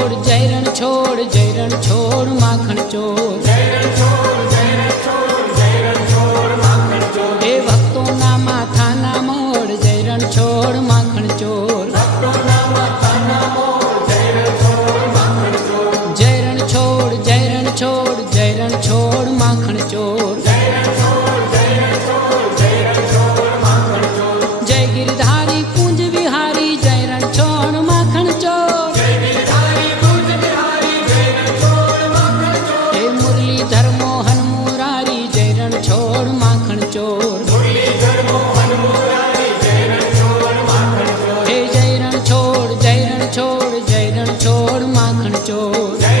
છોડ, જયરણ છોડ જયરણ છોડ, માખણ ચોર. એ ભક્તોના માથાના મોડ, જયરણ છોડ, માખણ ચોર. જયરણ છોડ જયરણ છોડ જયરણ છોડ, માખણ ચોર. માખણ ચોર